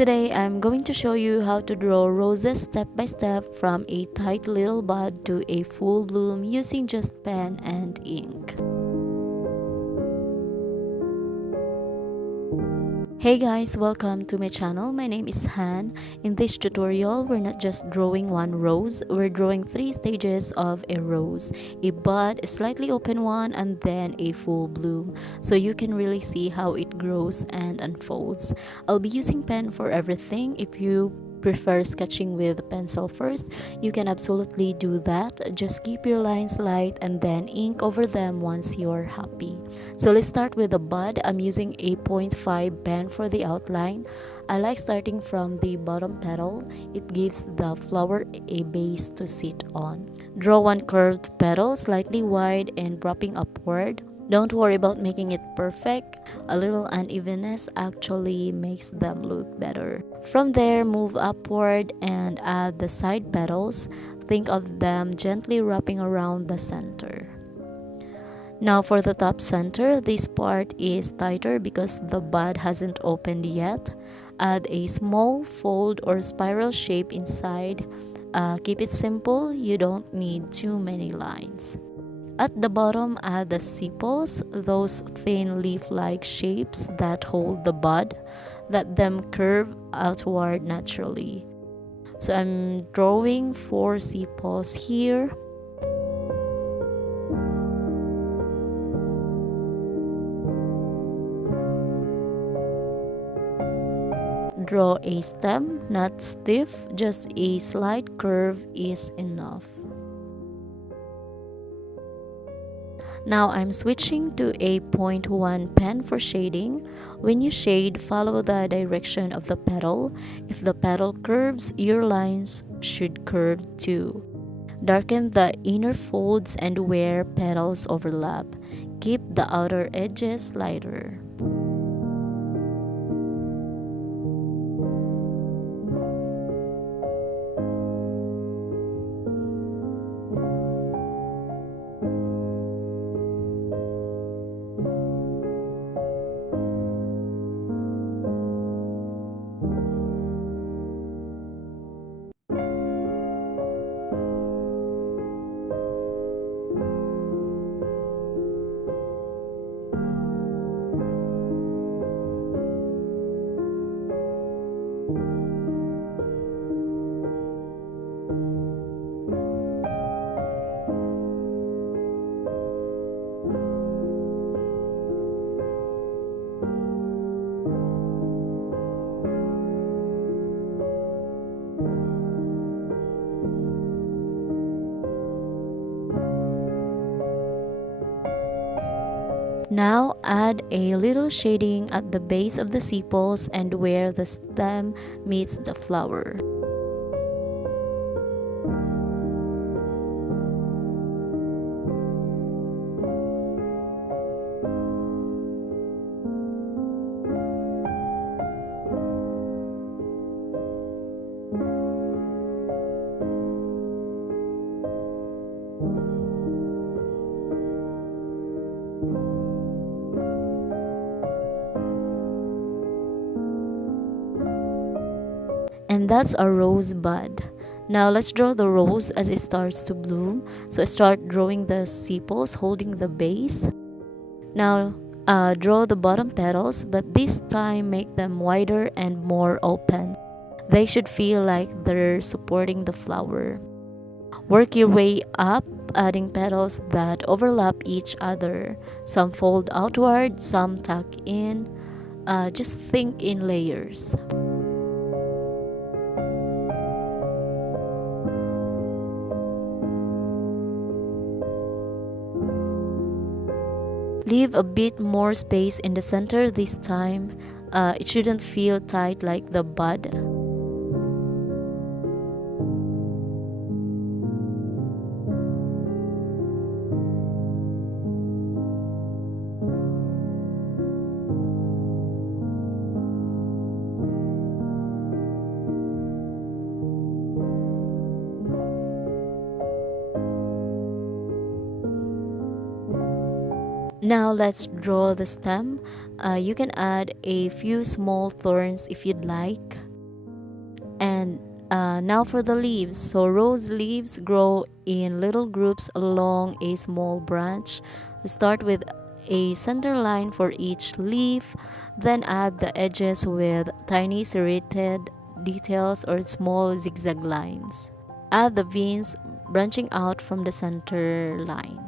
today I'm going to show you how to draw roses step by step from a tight little bud to a full bloom using just pen and ink. Hey guys, welcome to my channel. My name is Han. In this tutorial, we're not just drawing one rose, we're drawing 3 stages of a rose: a bud, a slightly open one, and then a full bloom, so you can really see how it grows and unfolds. I'll be using pen for everything. If you prefer sketching with pencil first, you can absolutely do that. Just keep your lines light and then ink over them once you're happy. So let's start with the bud. I'm using a 0.5 pen for the outline. I like starting from the bottom petal. It gives the flower a base to sit on. Draw one curved petal slightly wide and dropping upward. Don't worry about making it perfect. A little unevenness actually makes them look better. From there, move upward and add the side petals. Think of them gently wrapping around the center. Now for the top center, this part is tighter because the bud hasn't opened yet. Add a small fold or spiral shape inside. Keep it simple, you don't need too many lines. At the bottom, add the sepals, those thin leaf-like shapes that hold the bud. Let them curve outward naturally. So I'm drawing 4 sepals here. Draw a stem, not stiff, just a slight curve is enough. Now I'm switching to a 0.1 pen for shading. When you shade, follow the direction of the petal. If the petal curves, your lines should curve too. Darken the inner folds and where petals overlap. Keep the outer edges lighter. Now add a little shading at the base of the sepals and where the stem meets the flower. And that's a rose bud. Now let's draw the rose as it starts to bloom. So I start drawing the sepals holding the base. Now draw the bottom petals, but this time make them wider and more open. They should feel like they're supporting the flower. Work your way up, adding petals that overlap each other. Some fold outward, some tuck in. Just think in layers. Leave a bit more space in the center this time. It shouldn't feel tight like the bud. Now let's draw the stem. You can add a few small thorns if you'd like. And now for the leaves. So rose leaves grow in little groups along a small branch. Start with a center line for each leaf, then add the edges with tiny serrated details or small zigzag lines. Add the veins branching out from the center line.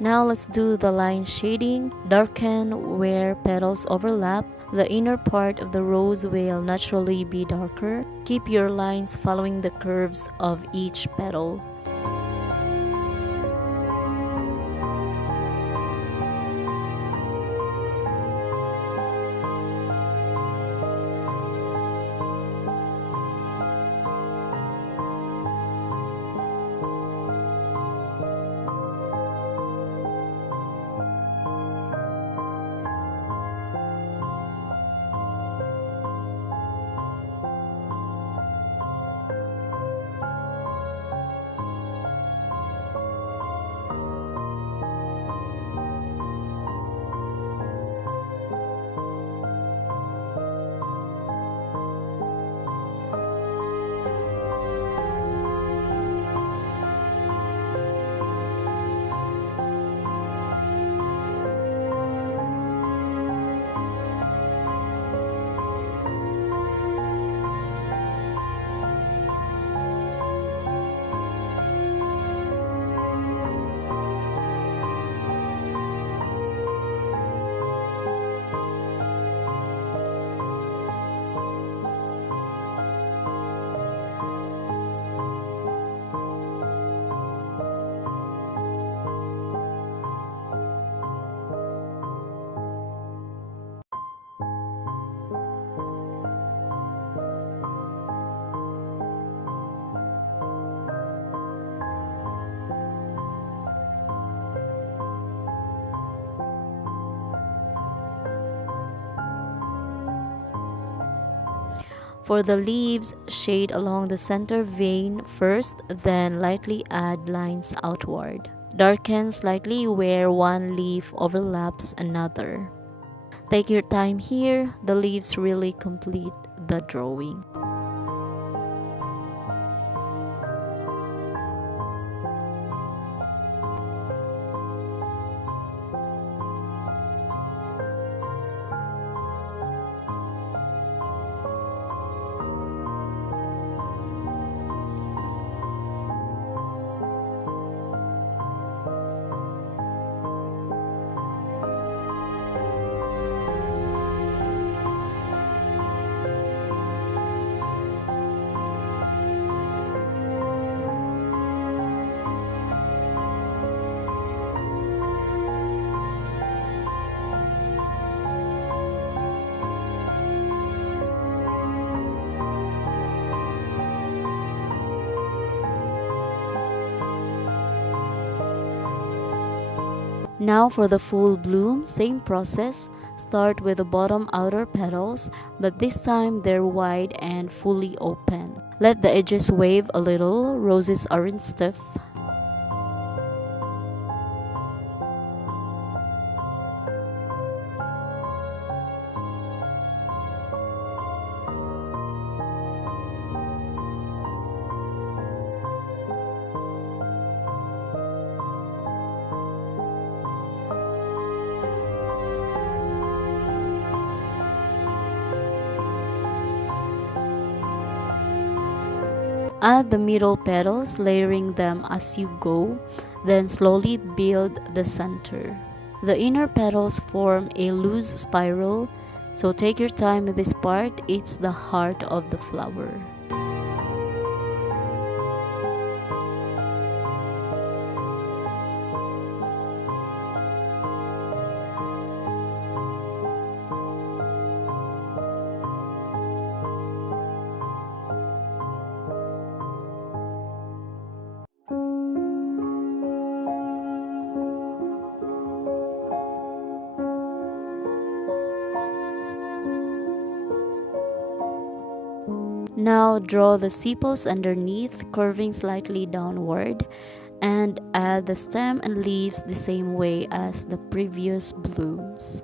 Now let's do the line shading. Darken where petals overlap. The inner part of the rose will naturally be darker. Keep your lines following the curves of each petal. For the leaves, shade along the center vein first, then lightly add lines outward. Darken slightly where one leaf overlaps another. Take your time here, the leaves really complete the drawing. Now for the full bloom, same process. Start with the bottom outer petals, but this time they're wide and fully open. Let the edges wave a little, roses aren't stiff. Add the middle petals, layering them as you go, then slowly build the center. The inner petals form a loose spiral, So take your time with this part, it's the heart of the flower. Now draw the sepals underneath, curving slightly downward, and add the stem and leaves the same way as the previous blooms.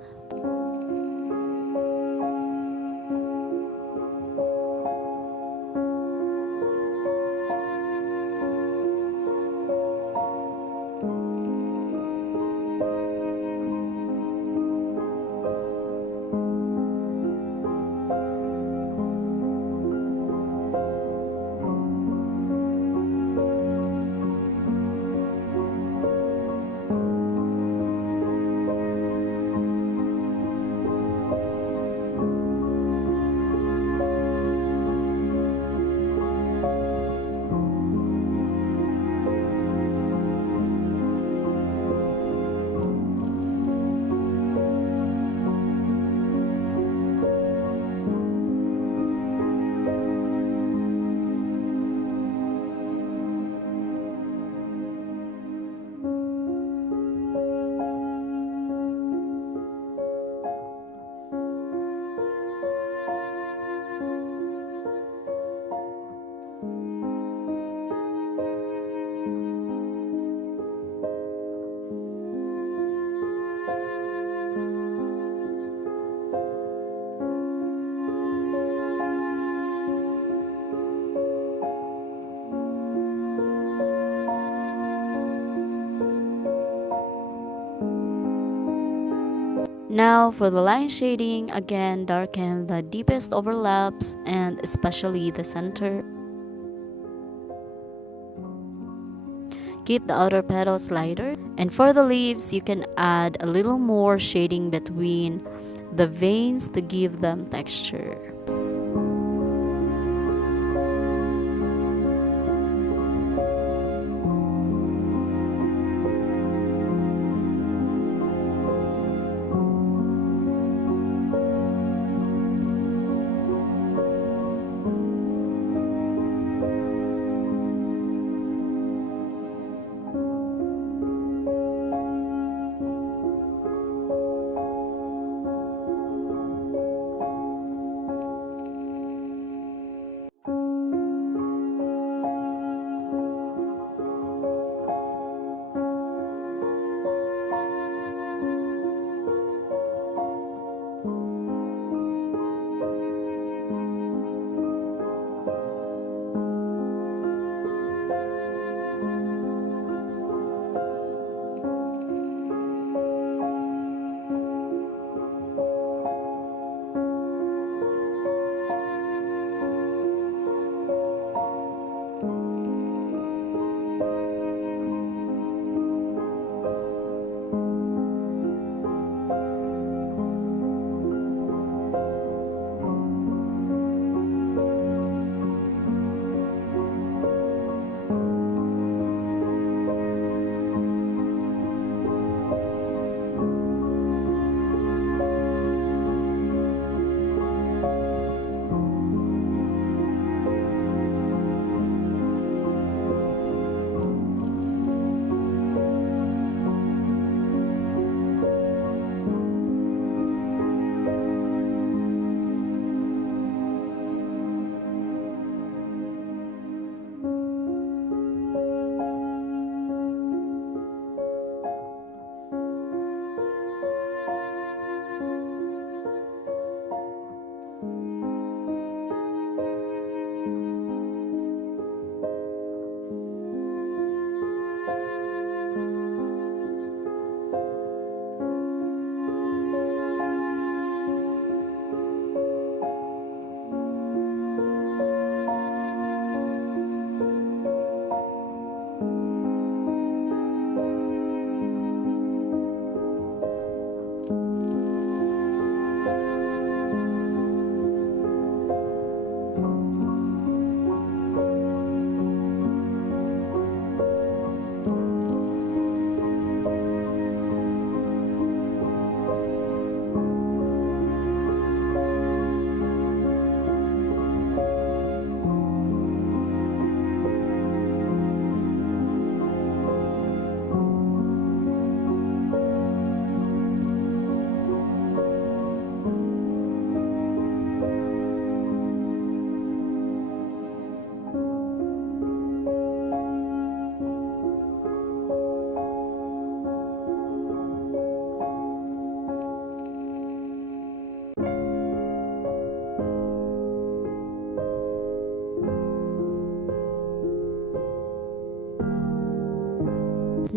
Now for the line shading, again darken the deepest overlaps and especially the center. Keep the outer petals lighter. And for the leaves, you can add a little more shading between the veins to give them texture.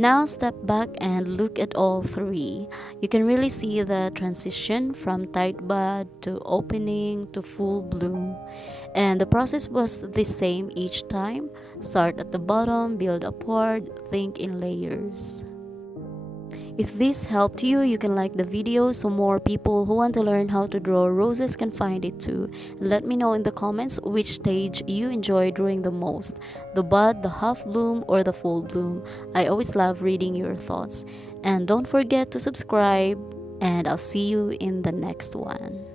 Now step back and look at all three. You can really see the transition from tight bud to opening to full bloom. And the process was the same each time. Start at the bottom, build upward, think in layers. If this helped you, you can like the video so more people who want to learn how to draw roses can find it too. Let me know in the comments which stage you enjoy drawing the most, the bud, the half bloom, or the full bloom. I always love reading your thoughts. And don't forget to subscribe, and I'll see you in the next one.